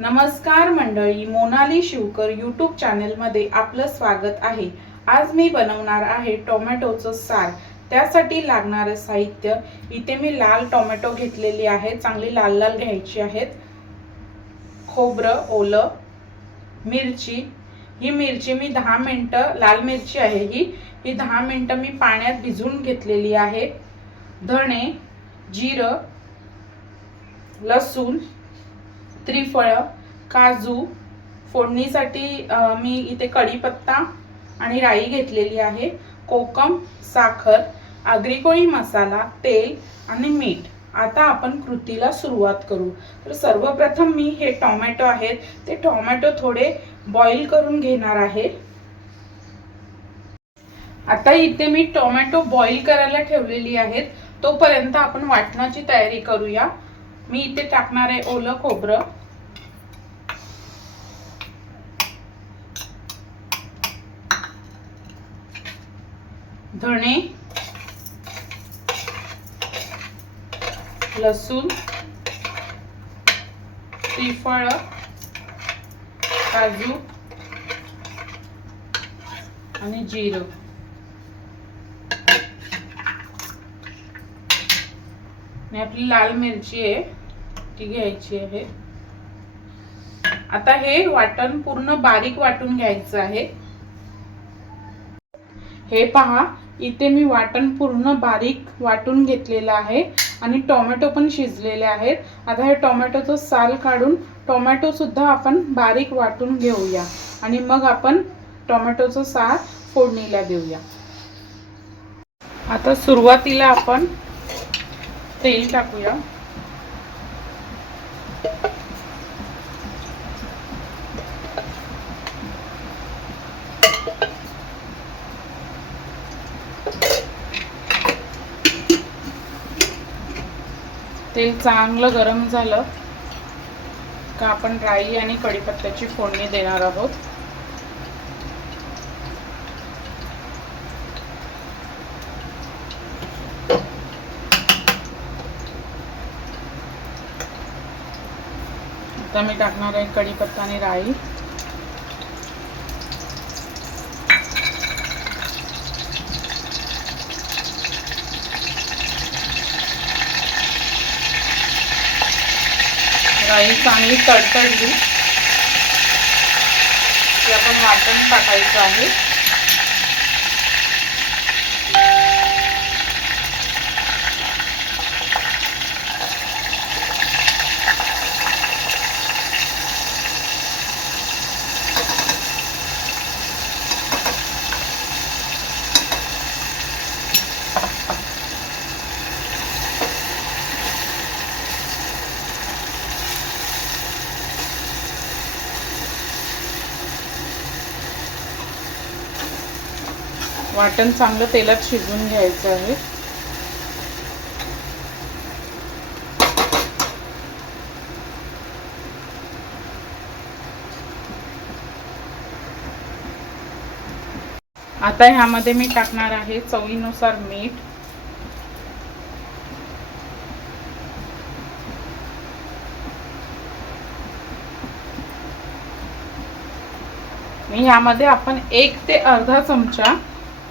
नमस्कार मंडळी मोनाली शिवकर यूट्यूब चॅनलमध्ये आपलं स्वागत आहे. आज मी बनवणार आहे टोमॅटोचं सार. त्यासाठी लागणारं साहित्य. इथे मी लाल टोमॅटो घेतलेली आहे. चांगली लाल लाल घ्यायची आहेत. खोबरं ओलं मिरची. ही मिरची मी दहा मिनटं लाल मिरची आहे ही. ही दहा मिनटं मी पाण्यात भिजवून घेतलेली आहे. धणे जिरं लसूण त्रिफळं काजू फोडणीसाठी मी इथे कढीपत्ता आणि राई घेतलेली आहे. कोकम साखर आगरी मसाला तेल आणि मीठ. आता आपण कृतीला सुरुवात करू. तर सर्वप्रथम मी हे टोमॅटो आहेत ते टोमॅटो थोडे बॉईल करून घेणार आहे. आता इथे मी टोमॅटो बॉईल करायला ठेवलेली आहेत. तोपर्यंत आपण वाटणाची तयारी करूया. मी इथे टाकणार आहे ओलं खोबरं. धणे लसूण श्रीफळ काजू आणि जिरं. आणि आपली लाल मिरची आहे ती घ्यायची आहे. आता हे वाटण पूर्ण बारीक वाटून घ्यायचं आहे. हे पहा इथे मी वाटण पूर्ण बारीक वाटून घेतलेलं आहे आणि टोमॅटो पण शिजलेले आहेत. आता हे टोमॅटोचं साल काढून टोमॅटो सुद्धा आपण बारीक वाटून घेऊया आणि मग आपण टोमॅटोचं साल फोडणीला देऊया. आता सुरुवातीला आपण तेल टाकूया. तेल चांगलं गरम झालं का आपण राई आणि कढीपत्त्याची फोडणी देणार आहोत. आता मी टाकणार आहे कढीपत्ता आणि राई. आणि चांगली तडतडली. की आपण वाटण टाकायचं आहे. वाटण चांगलं तेलात शिजवून घ्यायचं आहे. आता ह्यामध्ये मी टाकणार आहे चवीनुसार मीठ. मी ह्यामध्ये आपण एक ते अर्धा चमचा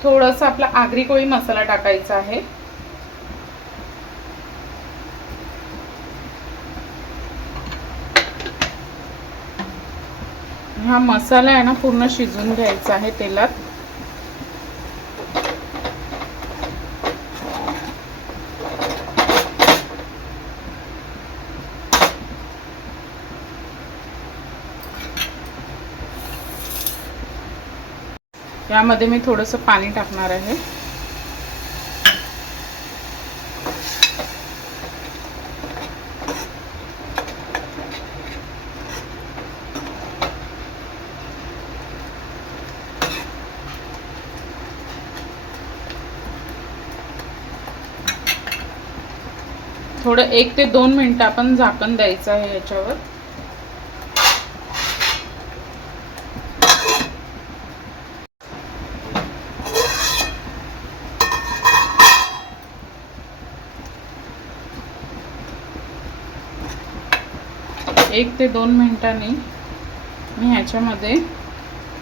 थोडस आपला आगरी कोळी मसाला टाकायचा आहे. हा मसाला आहे ना पूर्ण शिजून घ्यायचा आहे तेलात. यामध्ये मी थोडंसं पाणी टाकणार आहे. थोडं एक ते दोन मिनटं आपण झाकण द्यायचं आहे याच्यावर. एक ते दोन मिनटांनी मी ह्याच्यामध्ये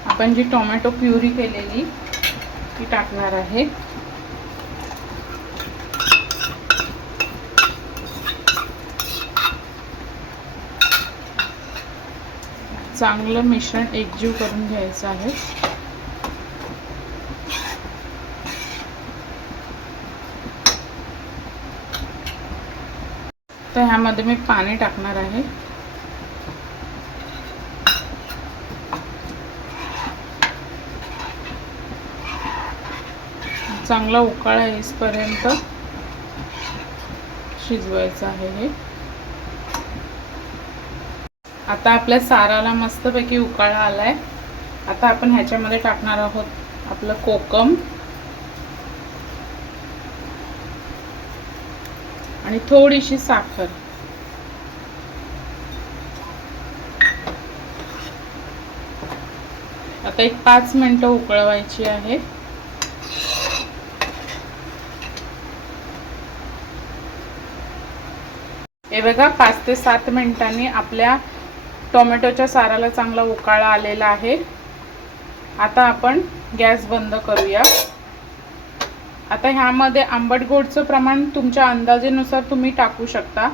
आपण जी टोमॅटो प्युरी केलेली ती टाकणार आहे. चांगलं मिश्रण एकजीव करून घ्यायचं आहे. तर ह्यामध्ये मी पाणी टाकणार आहे. चांगला उकाळा येईपर्यंत शिजवायचं आहे हे. आता आपल्या साराला मस्तपैकी उकाळा आलाय. आता आपण ह्याच्यामध्ये टाकणार आहोत आपलं कोकम. आणि थोडीशी साखर. आता एक पाच मिनटं उकळवायची आहे. हे बघा पाच ते सात मिनिटांनी आपल्या टोमॅटोच्या साराला चांगला उकाळा आलेला आहे. आता आपण गॅस बंद करूया. आता ह्यामध्ये आंबट गोडचं प्रमाण तुमच्या अंदाजेनुसार तुम्ही टाकू शकता.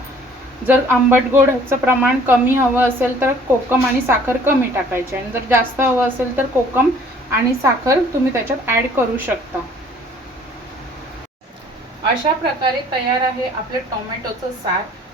जर आंबट गोडचं प्रमाण कमी हवं असेल तर कोकम आणि साखर कमी टाकायची आणि जर जास्त हवं असेल तर कोकम आणि साखर तुम्ही त्याच्यात ॲड करू शकता. अशा प्रकारे तयार आहे आपले टोमॅटोचं सार.